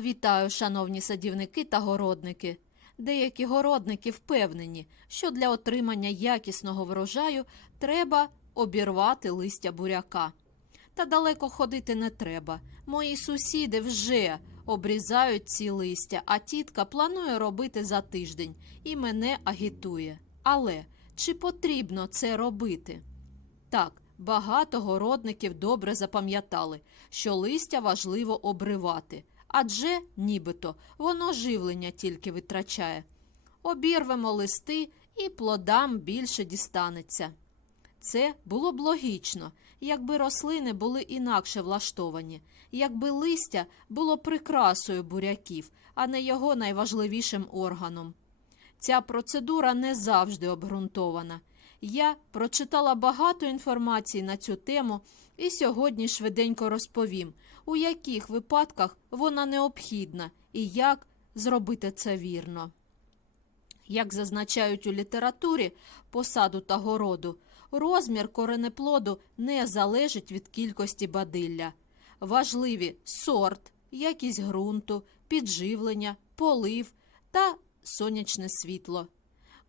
Вітаю, шановні садівники та городники. Деякі городники впевнені, що для отримання якісного врожаю треба обірвати листя буряка. Та далеко ходити не треба. Мої сусіди вже обрізають ці листя, а тітка планує робити за тиждень і мене агітує. Але чи потрібно це робити? Так, багато городників добре запам'ятали, що листя важливо обривати, адже нібито воно живлення тільки витрачає. Обірвемо листи і плодам більше дістанеться. Це було б логічно, якби рослини були інакше влаштовані, якби листя було прикрасою буряків, а не його найважливішим органом. Ця процедура не завжди обґрунтована. Я прочитала багато інформації на цю тему і сьогодні швиденько розповім, у яких випадках вона необхідна і як зробити це вірно. Як зазначають у літературі посаду та городу, розмір коренеплоду не залежить від кількості бадилля. Важливі сорт, якість ґрунту, підживлення, полив та сонячне світло.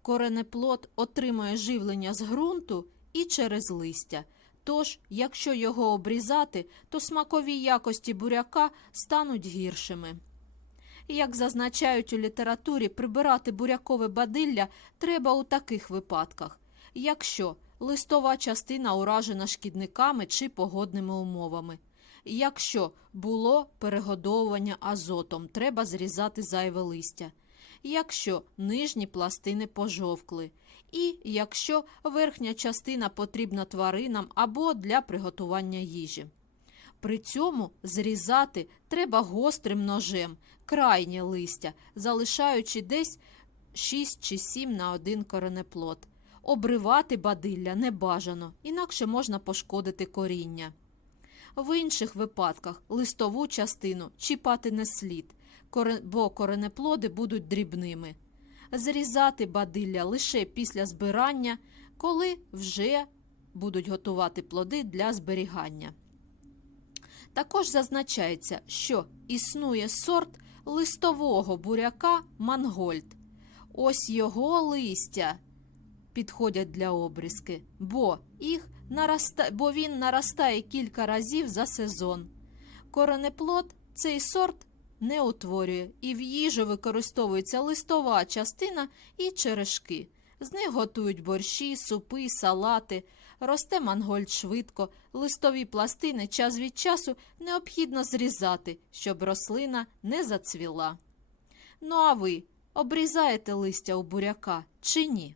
Коренеплод отримує живлення з ґрунту і через листя. Тож, якщо його обрізати, то смакові якості буряка стануть гіршими. Як зазначають у літературі, прибирати бурякове бадилля треба у таких випадках, якщо листова частина уражена шкідниками чи погодними умовами. Якщо було перегодовування азотом, треба зрізати зайве листя. Якщо нижні пластини пожовкли, і якщо верхня частина потрібна тваринам або для приготування їжі. При цьому зрізати треба гострим ножем крайнє листя, залишаючи десь 6 чи 7 на один коренеплод. Обривати бадилля не бажано, інакше можна пошкодити коріння. В інших випадках листову частину чіпати не слід, бо коренеплоди будуть дрібними. Зрізати бадилля лише після збирання, коли вже будуть готувати плоди для зберігання. Також зазначається, що існує сорт листового буряка мангольд. Ось його листя підходять для обрізки, бо, їх нараста... бо він наростає кілька разів за сезон. Коренеплод цей сорт не утворює, і в їжу використовується листова частина і черешки. З них готують борщі, супи, салати. Росте мангольд швидко, листові пластини час від часу необхідно зрізати, щоб рослина не зацвіла. Ну а ви обрізаєте листя у буряка чи ні?